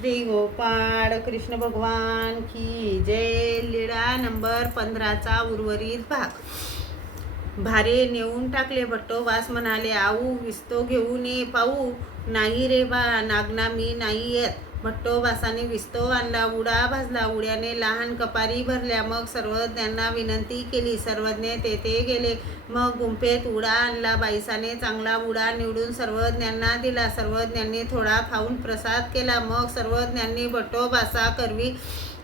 श्री गोपाळ कृष्ण भगवान की जय। लीळा नंबर 15चा उर्वरित भाग। भारे नेऊन टाकले भट्टोबास म्हणाले, आऊ विस्तो घेऊन ये पाहू. नाही रे बा नागना मी नाही येत। भट्टोबासाने विस्तो आणला, उडा भाजला, उड्याने लहान कपारी भरल्या। मग सर्वज्ञांना विनंती केली, सर्वज्ञ तेथे गेले। मग गुंफेत उडा आणला, बाईसाने चांगला उडा निवडून सर्वज्ञांना दिला। सर्वज्ञांनी थोडा खाऊन प्रसाद केला। मग सर्वज्ञांनी भट्टोबासा करवी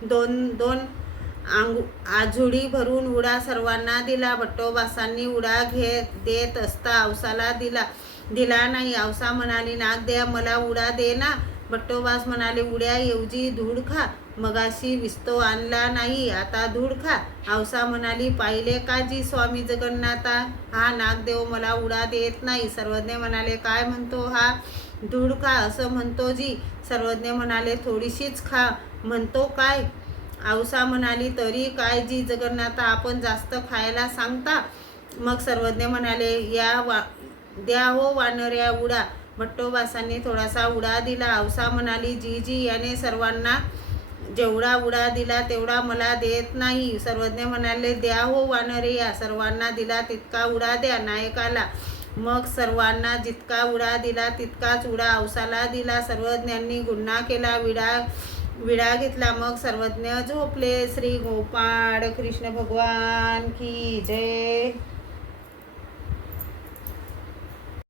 दोन आझुडी भरून उडा सर्वांना दिला। भट्टोबासांनी उडा देत असता औसाला दिला नाही। औसा म्हणाली, नाग द्या मला उडा दे ना। भट्टोबास म्हणाले, उड्याऐवजी धूळ खा। मगाशी विस्तो आणला नाही, आता धूळ खा। औसा म्हणाली, पाहिले काजी स्वामी जगन्नाथा, हा नागदेव मला उडा देत नाही। सर्वज्ञ म्हणाले, काय म्हणतो हा? धूळ खा असं म्हणतो जी। सर्वज्ञ म्हणाले, थोडीशीच खा म्हणतो काय? औसा म्हणाली, तरी काय जी जगन्नाथा, आपण जास्त खायला सांगता। मग सर्वज्ञ म्हणाले, द्या हो वानऱ्या उडा। भट्टोबासांनी थोडासा उडा दिला। औसा म्हणाली, जी याने सर्वांना जेवढा उडा दिला तेवढा मला देत नाही। सर्वज्ञ म्हणाले, द्या हो वानरिया, सर्वांना दिला तितका उडा द्या नायकाला। मग सर्वांना जितका उडा दिला तितकाच उडा औसाला दिला। सर्वज्ञांनी गुन्हा केला, विडा घेतला। मग सर्वज्ञ झोपले। श्री गोपाळ कृष्ण भगवान की जय।